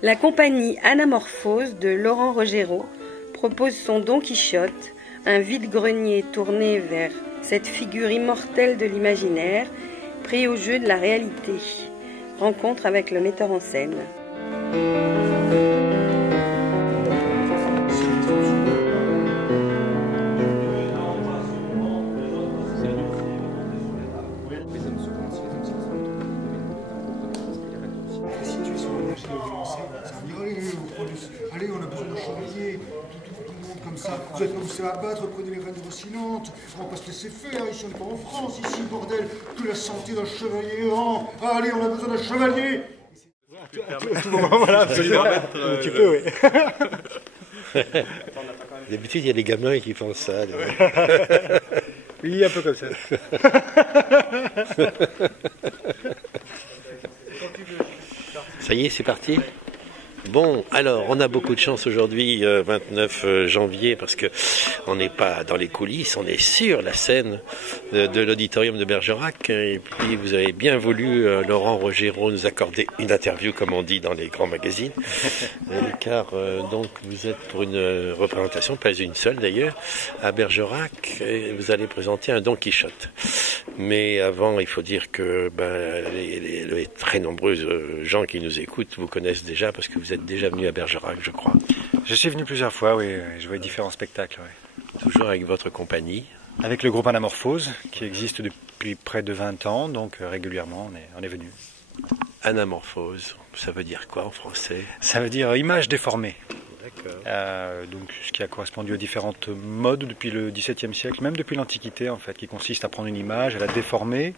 La compagnie Anamorphose de Laurent Rogero propose son Don Quichotte, un vide-grenier tourné vers cette figure immortelle de l'imaginaire, pris au jeu de la réalité. Rencontre avec le metteur en scène. Allez, on a besoin d'un chevalier, tout le monde comme ça. Vous allez pas vous faire abattre, prenez les rênes grossinantes. On va pas se laisser faire, ici on n'est pas en France, ici, bordel. Que la santé d'un chevalier errant. Allez, on a besoin d'un chevalier. Voilà, absolument. Tu peux, oui. D'habitude, il y a des gamins qui font ça. Oui, un peu comme ça. Ça y est, c'est parti. Bon, alors, on a beaucoup de chance aujourd'hui, 29 janvier, parce que on n'est pas dans les coulisses, on est sur la scène de l'auditorium de Bergerac. Et puis, vous avez bien voulu, Laurent Rogero, nous accorder une interview, comme on dit dans les grands magazines. Car, donc, vous êtes pour une représentation, pas une seule d'ailleurs, à Bergerac, et vous allez présenter un Don Quichotte. Mais avant, il faut dire que les très nombreux gens qui nous écoutent vous connaissent déjà, parce que vous êtes déjà venu à Bergerac, je crois. Je suis venu plusieurs fois, oui. Je vois différents spectacles, oui. Toujours avec votre compagnie. Avec le groupe Anamorphose, qui existe depuis près de 20 ans, donc régulièrement on est venu. Anamorphose, ça veut dire quoi en français? Ça veut dire image déformée. D'accord. Donc ce qui a correspondu à différentes modes depuis le XVIIe siècle, même depuis l'Antiquité en fait, qui consiste à prendre une image, à la déformer,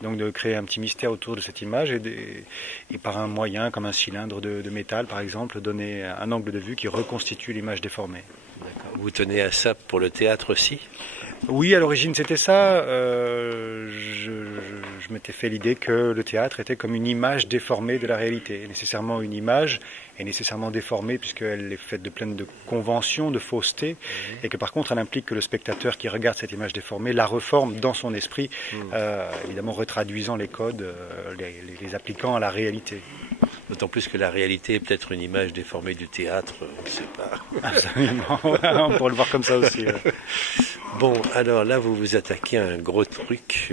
donc de créer un petit mystère autour de cette image et par un moyen comme un cylindre de métal par exemple, donner un angle de vue qui reconstitue l'image déformée. D'accord. Vous tenez à ça pour le théâtre aussi? Oui, à l'origine c'était ça. Je m'étais fait l'idée que le théâtre était comme une image déformée de la réalité. Nécessairement une image est nécessairement déformée puisqu'elle est faite de plein de conventions, de fausseté, et que par contre elle implique que le spectateur qui regarde cette image déformée la reforme dans son esprit, évidemment retraduisant les codes, les appliquant à la réalité. D'autant plus que la réalité est peut-être une image déformée du théâtre, on ne sait pas. Absolument, on pourrait le voir comme ça aussi. Bon, alors là, vous vous attaquez à un gros truc,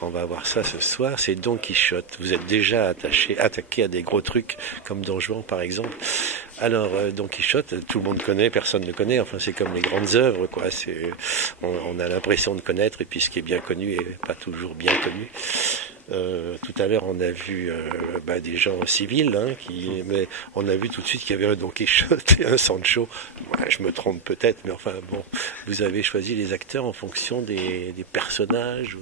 on va voir ça ce soir, c'est Don Quichotte. Vous êtes déjà attaqué à des gros trucs, comme Don Juan par exemple. Alors, Don Quichotte, tout le monde connaît, personne ne connaît, enfin c'est comme les grandes œuvres, quoi. On a l'impression de connaître, et puis ce qui est bien connu est pas toujours bien connu. Tout à l'heure, on a vu des gens civils, mais on a vu tout de suite qu'il y avait un Don Quichotte et un Sancho. Ouais, je me trompe peut-être, mais enfin bon, vous avez choisi les acteurs en fonction des personnages ou...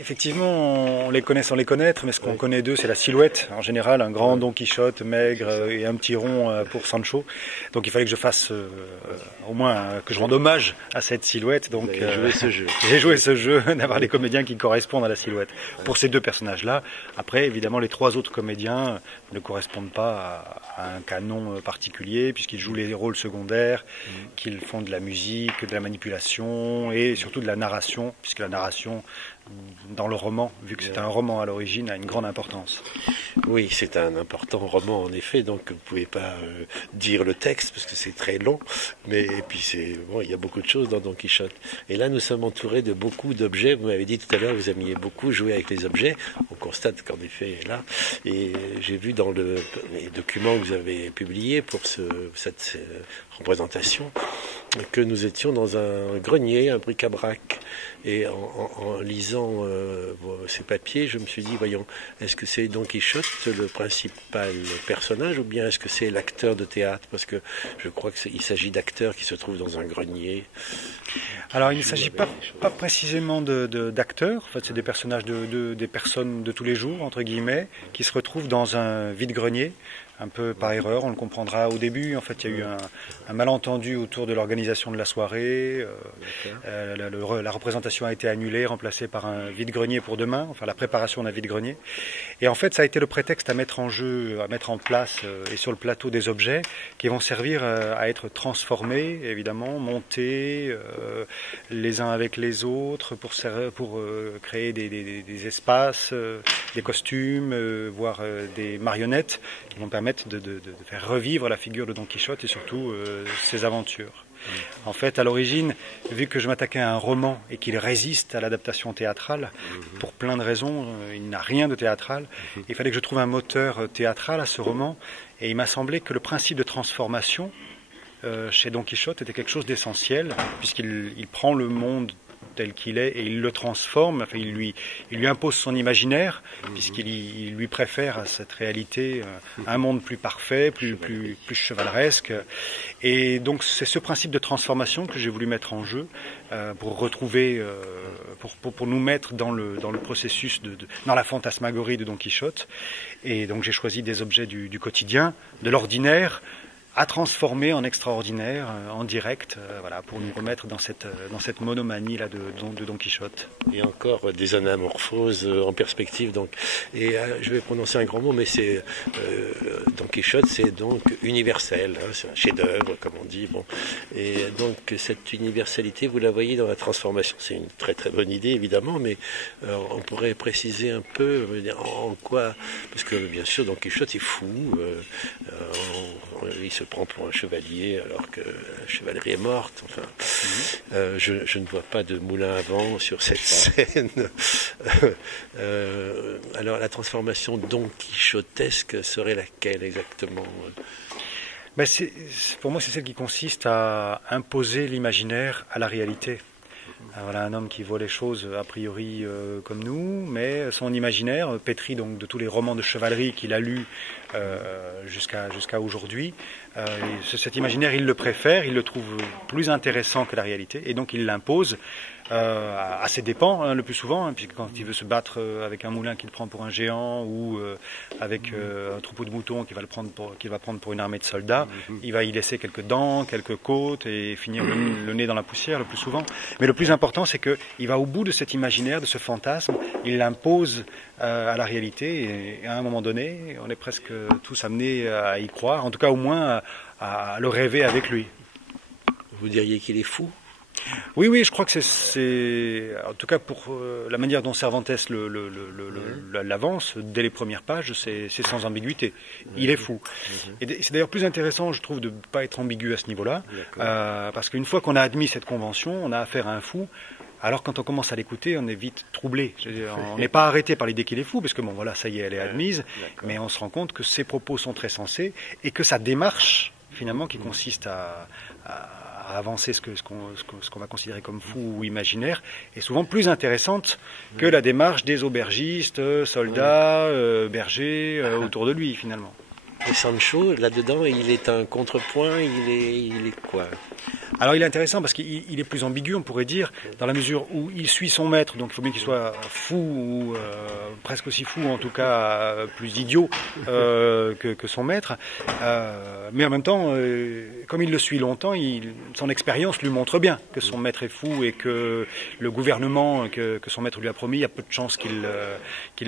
Effectivement, on les connaît sans les connaître, mais ce qu'on connaît d'eux, c'est la silhouette. En général, un grand Don Quichotte, maigre, et un petit rond pour Sancho. Donc il fallait que je fasse au moins que je rende hommage à cette silhouette. Donc j'ai joué ce jeu d'avoir les comédiens qui correspondent à la silhouette. Pour ces deux personnages-là. Après, évidemment, les trois autres comédiens ne correspondent pas à un canon particulier, puisqu'ils jouent les rôles secondaires, qu'ils font de la musique, de la manipulation et surtout de la narration, puisque la narration, dans le roman, vu que c'est un roman à l'origine, a une grande importance. Oui, c'est un important roman en effet, donc vous ne pouvez pas dire le texte parce que c'est très long, mais et puis il y a beaucoup de choses dans Don Quichotte. Et là, nous sommes entourés de beaucoup d'objets. Vous m'avez dit tout à l'heure, vous aimiez beaucoup jouer avec les objets. On constate qu'en effet, là, et j'ai vu dans les documents que vous avez publiés pour cette représentation que nous étions dans un grenier, un bric-à-brac. Et en lisant ces papiers, je me suis dit, voyons, est-ce que c'est Don Quichotte le principal personnage ou bien est-ce que c'est l'acteur de théâtre? Parce que je crois qu'il s'agit d'acteurs qui se trouvent dans un grenier. Alors il ne s'agit pas précisément d'acteurs, en fait c'est des personnages des personnes de tous les jours, entre guillemets, qui se retrouvent dans un vide-grenier. Un peu par erreur, on le comprendra au début. En fait, il y a eu un malentendu autour de l'organisation de la soirée. La représentation a été annulée, remplacée par un vide-grenier pour demain, enfin la préparation d'un vide-grenier. Et en fait, ça a été le prétexte à mettre en place et sur le plateau des objets qui vont servir à être transformés, évidemment, montés les uns avec les autres pour créer des espaces, des costumes, voire des marionnettes qui vont permettre permettent de faire revivre la figure de Don Quichotte et surtout ses aventures. En fait, à l'origine, vu que je m'attaquais à un roman et qu'il résiste à l'adaptation théâtrale, pour plein de raisons, il n'a rien de théâtral, il fallait que je trouve un moteur théâtral à ce roman, et il m'a semblé que le principe de transformation chez Don Quichotte était quelque chose d'essentiel, puisqu'il prend le monde tel qu'il est et il le transforme, enfin, il lui impose son imaginaire, puisqu'il lui préfère à cette réalité un monde plus parfait, plus chevaleresque. Et donc c'est ce principe de transformation que j'ai voulu mettre en jeu pour retrouver, pour nous mettre dans le processus, dans la fantasmagorie de Don Quichotte. Et donc j'ai choisi des objets du quotidien, de l'ordinaire, à transformer en extraordinaire, en direct, voilà, pour nous remettre dans cette monomanie là de Don Quichotte. Et encore des anamorphoses en perspective, donc. Et je vais prononcer un grand mot, mais c'est Don Quichotte, c'est donc universel, hein, c'est un chef-d'œuvre, comme on dit. Bon, et donc cette universalité, vous la voyez dans la transformation. C'est une très très bonne idée, évidemment, mais on pourrait préciser un peu en quoi, parce que bien sûr, Don Quichotte est fou. Il se prend pour un chevalier alors que la chevalerie est morte. Enfin, je ne vois pas de moulin à vent sur cette scène. Alors la transformation don quichotesque serait laquelle exactement? Ben pour moi, c'est celle qui consiste à imposer l'imaginaire à la réalité. Voilà un homme qui voit les choses a priori comme nous, mais son imaginaire, pétri donc de tous les romans de chevalerie qu'il a lus jusqu'à aujourd'hui, cet imaginaire, il le préfère, il le trouve plus intéressant que la réalité, et donc il l'impose à ses dépens, hein, le plus souvent, hein, puisque quand il veut se battre avec un moulin qu'il prend pour un géant ou avec un troupeau de moutons qu'il va prendre pour une armée de soldats, il va y laisser quelques dents, quelques côtes et finir le nez dans la poussière le plus souvent. Mais le plus important, c'est qu'il va au bout de cet imaginaire, de ce fantasme, il l'impose à la réalité, et à un moment donné, on est presque tous amenés à y croire, en tout cas au moins à le rêver avec lui. Vous diriez qu'il est fou? Oui, je crois que c'est en tout cas pour la manière dont Cervantes l'avance dès les premières pages, c'est sans ambiguïté. Il est fou. Et c'est d'ailleurs plus intéressant, je trouve, de ne pas être ambigu à ce niveau-là, parce qu'une fois qu'on a admis cette convention, on a affaire à un fou. Alors quand on commence à l'écouter, on est vite troublé. On n'est pas arrêté par l'idée qu'il est fou, parce que bon voilà, ça y est, elle est admise, mais on se rend compte que ses propos sont très sensés et que sa démarche, finalement, qui consiste à avancer ce qu'on va considérer comme fou ou imaginaire, est souvent plus intéressante que la démarche des aubergistes, soldats, bergers autour de lui, finalement. Et Sancho, là-dedans, il est un contrepoint, il est quoi? Alors il est intéressant parce qu'il est plus ambigu, on pourrait dire, dans la mesure où il suit son maître, donc il faut bien qu'il soit fou, ou presque aussi fou, en tout cas plus idiot que son maître. Mais en même temps, comme il le suit longtemps, son expérience lui montre bien que son maître est fou et que le gouvernement que son maître lui a promis, il y a peu de chances qu'il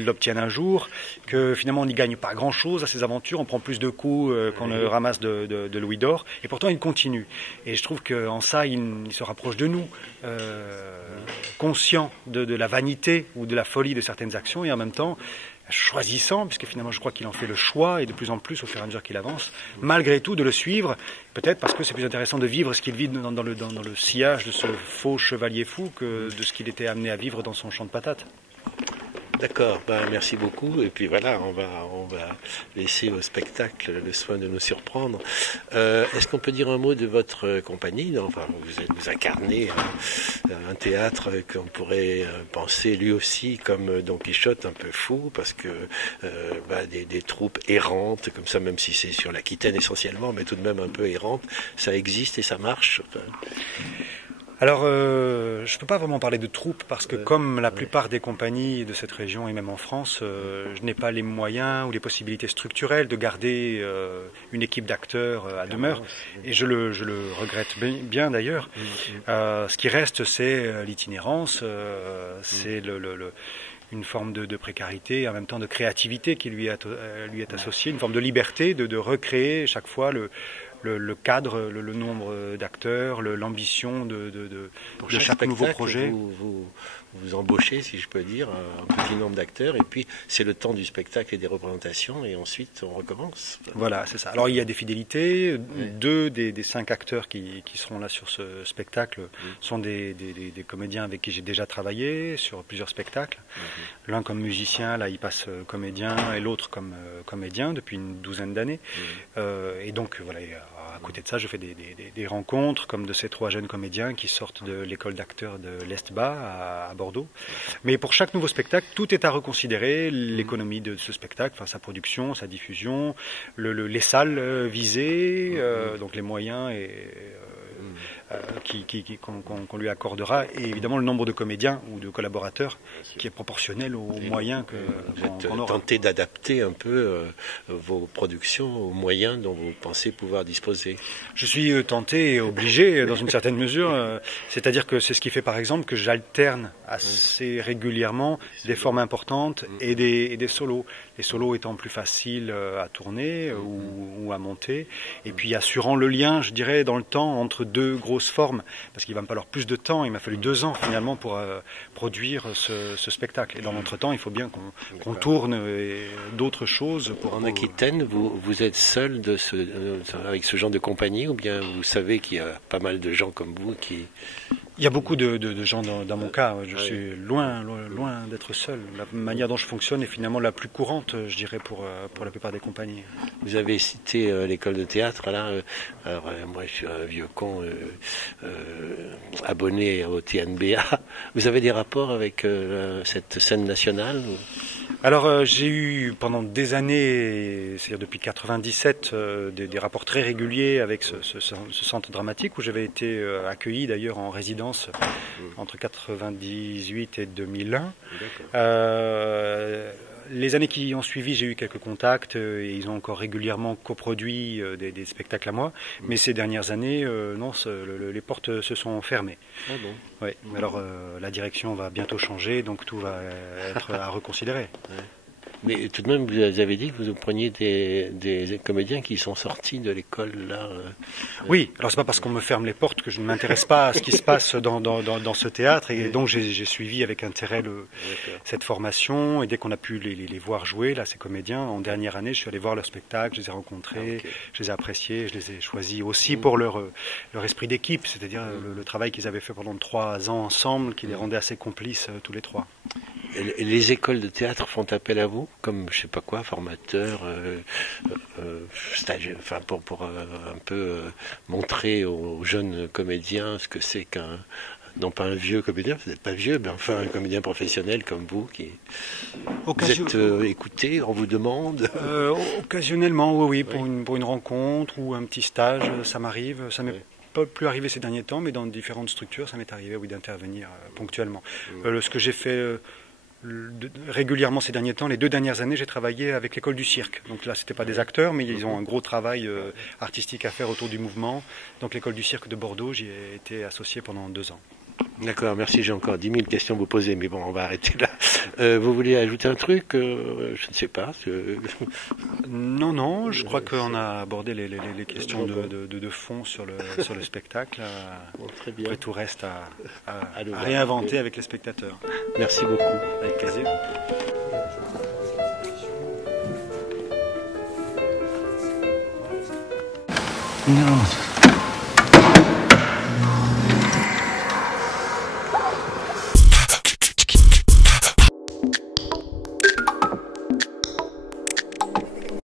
l'obtienne un jour, que finalement on n'y gagne pas grand-chose à ses aventures, on prend plus de coups qu'on ne ramasse de louis d'or, et pourtant il continue. Et je trouve qu'en ça, il se rapproche de nous, conscient de la vanité ou de la folie de certaines actions, et en même temps choisissant, puisque finalement je crois qu'il en fait le choix, et de plus en plus au fur et à mesure qu'il avance, malgré tout de le suivre, peut-être parce que c'est plus intéressant de vivre ce qu'il vit dans le sillage de ce faux chevalier fou que de ce qu'il était amené à vivre dans son champ de patates. D'accord, merci beaucoup. Et puis voilà, on va laisser au spectacle le soin de nous surprendre. Est-ce qu'on peut dire un mot de votre compagnie? Enfin, vous incarnez un théâtre qu'on pourrait penser lui aussi comme Don Quichotte, un peu fou, parce que des troupes errantes, comme ça, même si c'est sur l'Aquitaine essentiellement, mais tout de même un peu errantes, ça existe et ça marche. Alors, je ne peux pas vraiment parler de troupes parce que comme la plupart des compagnies de cette région et même en France, je n'ai pas les moyens ou les possibilités structurelles de garder une équipe d'acteurs à demeure, et je le regrette bien d'ailleurs. Ce qui reste, c'est l'itinérance, c'est une forme de précarité, en même temps de créativité qui lui est associée, une forme de liberté de recréer chaque fois le cadre, le nombre d'acteurs, l'ambition de chaque nouveau projet. vous embauchez, si je peux dire, un petit nombre d'acteurs, et puis c'est le temps du spectacle et des représentations, et ensuite on recommence. Voilà, c'est ça. Alors il y a des fidélités. Deux des 5 acteurs qui seront là sur ce spectacle sont des comédiens avec qui j'ai déjà travaillé sur plusieurs spectacles. L'un comme musicien, là il passe comédien, et l'autre comme comédien depuis une douzaine d'années. Et donc voilà, à côté de ça, je fais des rencontres comme de ces 3 jeunes comédiens qui sortent de l'école d'acteurs de l'Est-Bas à Bordeaux. Mais pour chaque nouveau spectacle, tout est à reconsidérer, l'économie de ce spectacle, enfin sa production, sa diffusion, les salles visées, donc les moyens qu'on lui accordera, et évidemment le nombre de comédiens ou de collaborateurs qui est proportionnel aux moyens qu'on aura. Tenter d'adapter un peu vos productions aux moyens dont vous pensez pouvoir disposer. Je suis tenté et obligé dans une certaine mesure, c'est-à-dire que c'est ce qui fait par exemple que j'alterne assez régulièrement des formes importantes et des solos. Les solos étant plus faciles à tourner ou à monter, et puis assurant le lien, je dirais, dans le temps entre 2 grosses formes, parce qu'il va me falloir plus de temps. Il m'a fallu 2 ans finalement pour produire ce spectacle. Et dans l'entretemps, il faut bien qu'on tourne d'autres choses. En Aquitaine, vous êtes seul avec ce genre de compagnie, ou bien vous savez qu'il y a pas mal de gens comme vous qui... Il y a beaucoup de gens dans mon cas. Je suis loin d'être seul. La manière dont je fonctionne est finalement la plus courante, je dirais, pour la plupart des compagnies. Vous avez cité l'école de théâtre, là. Alors, moi, je suis un vieux con abonné au TNBA. Vous avez des rapports avec cette scène nationale ou... Alors j'ai eu pendant des années, c'est-à-dire depuis 97, des rapports très réguliers avec ce centre dramatique où j'avais été accueilli d'ailleurs en résidence entre 98 et 2001. Les années qui ont suivi, j'ai eu quelques contacts et ils ont encore régulièrement coproduit des spectacles à moi. Mais ces dernières années, non, les portes se sont fermées. Ah bon. Ouais. Alors la direction va bientôt changer, donc tout va être à reconsidérer. Ouais. Mais tout de même, vous avez dit que vous preniez des comédiens qui sont sortis de l'école là. Oui, alors c'est pas parce qu'on me ferme les portes que je ne m'intéresse pas à ce qui se passe dans ce théâtre, et donc j'ai suivi avec intérêt cette formation, et dès qu'on a pu les voir jouer, là, ces comédiens, en dernière année, je suis allé voir leur spectacle, je les ai rencontrés, je les ai appréciés, je les ai choisis aussi pour leur esprit d'équipe, c'est-à-dire le travail qu'ils avaient fait pendant 3 ans ensemble, qui les rendait assez complices tous les 3. Les écoles de théâtre font appel à vous, comme je sais pas quoi, formateurs, stagiaires, enfin pour un peu montrer aux jeunes comédiens ce que c'est qu'un, non pas un vieux comédien, vous n'êtes pas vieux, mais enfin un comédien professionnel comme vous qui vous êtes écouté, on vous demande. Occasionnellement, oui, pour une rencontre ou un petit stage, ça m'arrive, ça m'est pas plus arrivé ces derniers temps, mais dans différentes structures, ça m'est arrivé, oui, d'intervenir ponctuellement. Ce que j'ai fait régulièrement ces derniers temps, les 2 dernières années, j'ai travaillé avec l'école du cirque. Donc là, c'était pas des acteurs, mais ils ont un gros travail artistique à faire autour du mouvement. Donc l'école du cirque de Bordeaux, j'y ai été associé pendant 2 ans. D'accord, merci, j'ai encore 10 000 questions à vous poser, mais bon, on va arrêter là. Vous voulez ajouter un truc je ne sais pas. Non, je crois qu'on a abordé les questions de fond sur le spectacle. Bon, très bien. Après, tout reste à réinventer avec les spectateurs. Merci beaucoup. Avec plaisir. Non.